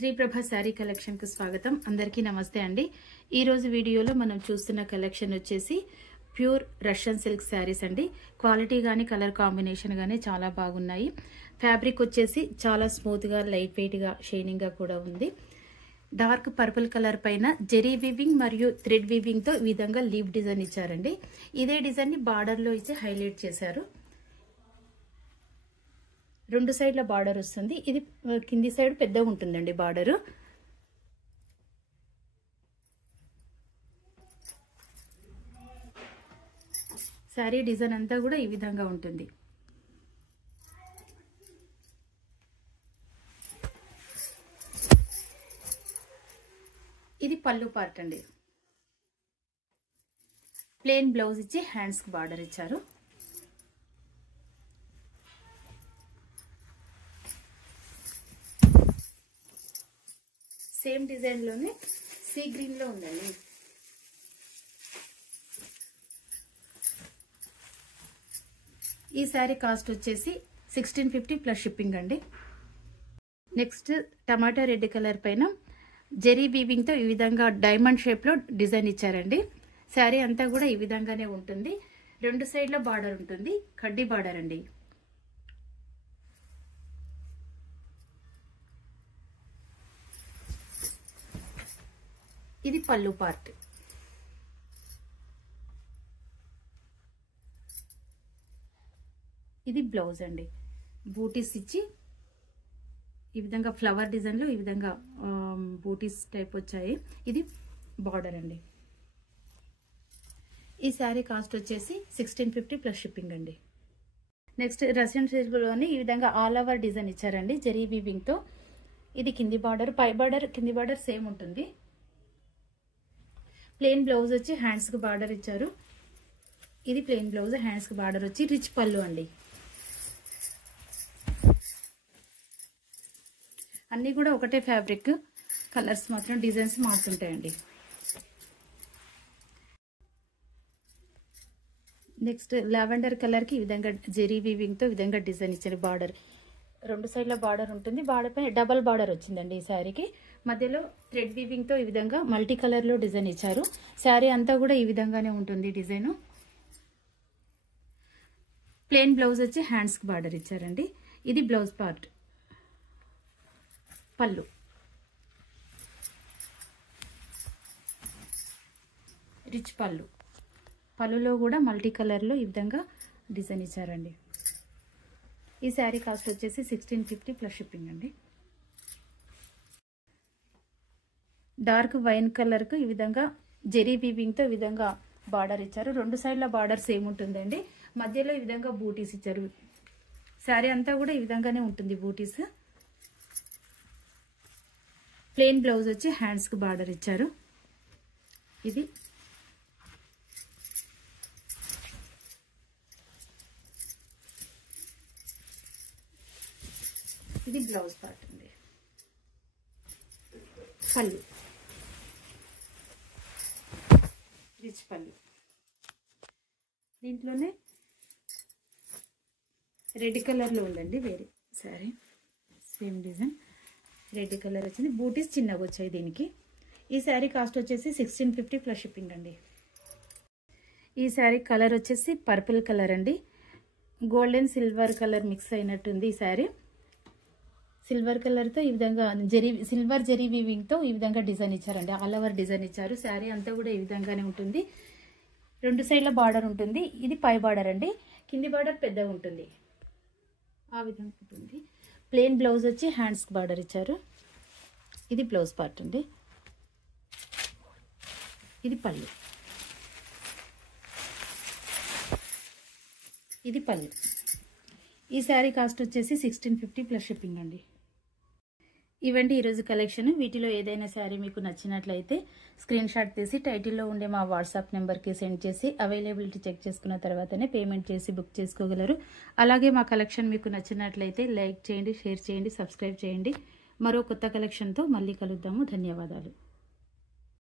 Sriprabha sari collection కు స్వాగతం. అందరికీ నమస్తే అండి. ఈ రోజు వీడియోలో మనం చూస్తున్న కలెక్షన్ వచ్చేసి ప్యూర్ రష్యన్ సిల్క్ శారీస్ అండి. క్వాలిటీ గానీ కలర్ కాంబినేషన్ గానీ చాలా బాగున్నాయి. ఫ్యాబ్రిక్ వచ్చేసి చాలా స్మూత్ గా లైట్ వెయిట్ గా షైనింగ్ గా కూడా ఉంది. డార్క్ పర్పుల్ కలర్ పైన జెరీ వీవింగ్ మరియు థ్రెడ్ వీవింగ్ తో ఈ విధంగా లీవ్ డిజైన్ ఇచ్చారండి. ఇదే డిజైన్ ని బార్డర్ లో ఇచ్చి హైలైట్ చేశారు. రెండు సైడ్ల బార్డర్ వస్తుంది. ఇది కింది సైడ్ పెద్దగా ఉంటుందండి బార్డర్. శారీ డిజైన్ అంతా కూడా ఈ విధంగా ఉంటుంది. ఇది పళ్ళు పార్ట్ అండి. ప్లెయిన్ బ్లౌజ్ ఇచ్చి హ్యాండ్స్ కి బార్డర్ ఇచ్చారు. సేమ్ డిజైన్ లోనే సీ గ్రీన్ లో ఉందండి. ఈ శారీ కాస్ట్ వచ్చేసి 1650 ప్లస్ షిప్పింగ్ అండి. నెక్స్ట్ టమాటా రెడ్ కలర్ పైన జెరీ వీవింగ్ తో ఈ విధంగా డైమండ్ షేప్ లో డిజైన్ ఇచ్చారండి. శారీ అంతా కూడా ఈ విధంగానే ఉంటుంది. రెండు సైడ్ల బార్డర్ ఉంటుంది. కడ్డీ బార్డర్ అండి. ఇది పళ్ళు పార్ట్. ఇది బ్లౌజ్ అండి. బూటీస్ ఇచ్చి ఈ విధంగా ఫ్లవర్ డిజైన్ లో ఈ విధంగా బూటీస్ టైప్ వచ్చాయి. ఇది బార్డర్ అండి. ఈ శారీ కాస్ట్ వచ్చేసి 1650 ప్లస్ షిప్పింగ్ అండి. నెక్స్ట్ రష్యన్ సిల్క్ లోని ఈ విధంగా ఆల్ ఓవర్ డిజైన్ ఇచ్చారండి జెరీ వీవింగ్ తో. ఇది కింది బార్డర్, పై బార్డర్ కింది బార్డర్ సేమ్ ఉంటుంది. ప్లెయిన్ బ్లౌజ్ వచ్చి హ్యాండ్స్ కి బార్డర్ ఇచ్చారు. ఇది ప్లెయిన్ బ్లౌజ్, హ్యాండ్స్ కి బార్డర్ వచ్చి రిచ్ పళ్ళు అండి. అన్ని కూడా ఒకటే ఫ్యాబ్రిక్, కలర్స్ మాత్రం డిజైన్స్ మారుతుంటాయండి. నెక్స్ట్ లావెండర్ కలర్ కి ఈ విధంగా జెరీ వీవింగ్ తో ఈ విధంగా డిజైన్ ఇచ్చారు. బార్డర్ రెండు సైడ్ల బార్డర్ ఉంటుంది. బార్డర్ పైన డబల్ బార్డర్ వచ్చిందండి. ఈ శారీకి మధ్యలో థ్రెడ్ వీవింగ్ తో ఈ విధంగా మల్టీ కలర్ లో డిజైన్ ఇచ్చారు. శారీ అంతా కూడా ఈ విధంగానే ఉంటుంది డిజైన్. ప్లెయిన్ బ్లౌజ్ వచ్చి హ్యాండ్స్ కి బార్డర్ ఇచ్చారండి. ఇది బ్లౌజ్ పార్ట్. పళ్ళు, రిచ్ పళ్ళు. పళ్ళులో కూడా మల్టీ కలర్ లో ఈ విధంగా డిజైన్ ఇచ్చారండి. ఈ శారీ కాస్ట్ వచ్చేసి 1650 ప్లస్ షిప్పింగ్ అండి. డార్క్ వైన్ కలర్ కు ఈ విధంగా జెరీ వీవింగ్ తో ఈ విధంగా బార్డర్ ఇచ్చారు. రెండు సైడ్ల బార్డర్ సేమ్ ఉంటుందండి. మధ్యలో ఈ విధంగా బూటీస్ ఇచ్చారు. శారీ అంతా కూడా ఈ విధంగానే ఉంటుంది బూటీస్. ప్లెయిన్ బ్లౌజ్ వచ్చి హ్యాండ్స్ కి బార్డర్ ఇచ్చారు. ఇది బ్లౌజ్ పార్ట్ అండి. పళ్ళు, రిచ్ పళ్ళు. దీంట్లోనే రెడ్ కలర్ లో ఉందండి వేరే sari. Same design red colour వచ్చింది. బూటీస్ చిన్నగా వచ్చాయి దీనికి. ఈ శారీ కాస్ట్ వచ్చేసి 1650 ప్లస్ షిప్పింగ్ అండి. ఈ శారీ కలర్ వచ్చేసి పర్పుల్ కలర్ అండి. గోల్డెన్ సిల్వర్ కలర్ మిక్స్ అయినట్టుంది ఈ శారీ. సిల్వర్ కలర్ తో ఈ విధంగా సిల్వర్ జెరీ వీవింగ్ తో ఈ విధంగా డిజైన్ ఇచ్చారండి. ఆల్ ఓవర్ డిజైన్ ఇచ్చారు. శారీ అంతా కూడా ఈ విధంగానే ఉంటుంది. రెండు సైడ్ల బార్డర్ ఉంటుంది. ఇది పై బార్డర్ అండి. కింది బార్డర్ పెద్దగా ఉంటుంది. ఆ విధంగా ఉంటుంది. ప్లెయిన్ బ్లౌజ్ వచ్చి హ్యాండ్స్ కి బార్డర్ ఇచ్చారు. ఇది బ్లౌజ్ పార్ట్ అండి. ఇది పళ్ళు, ఇది పళ్ళు. ఈ శారీ కాస్ట్ వచ్చేసి 1650 ప్లస్ షిప్పింగ్ అండి. ఇవండి ఈరోజు కలెక్షన్. వీటిలో ఏదైనా శారీ మీకు నచ్చినట్లయితే స్క్రీన్ షాట్ తీసి టైటిల్లో ఉండే మా వాట్సాప్ నెంబర్కి సెండ్ చేసి అవైలబిలిటీ చెక్ చేసుకున్న తర్వాతనే పేమెంట్ చేసి బుక్ చేసుకోగలరు. అలాగే మా కలెక్షన్ మీకు నచ్చినట్లయితే లైక్ చేయండి, షేర్ చేయండి, సబ్స్క్రైబ్ చేయండి. మరో కొత్త కలెక్షన్తో మళ్ళీ కలుద్దాము. ధన్యవాదాలు.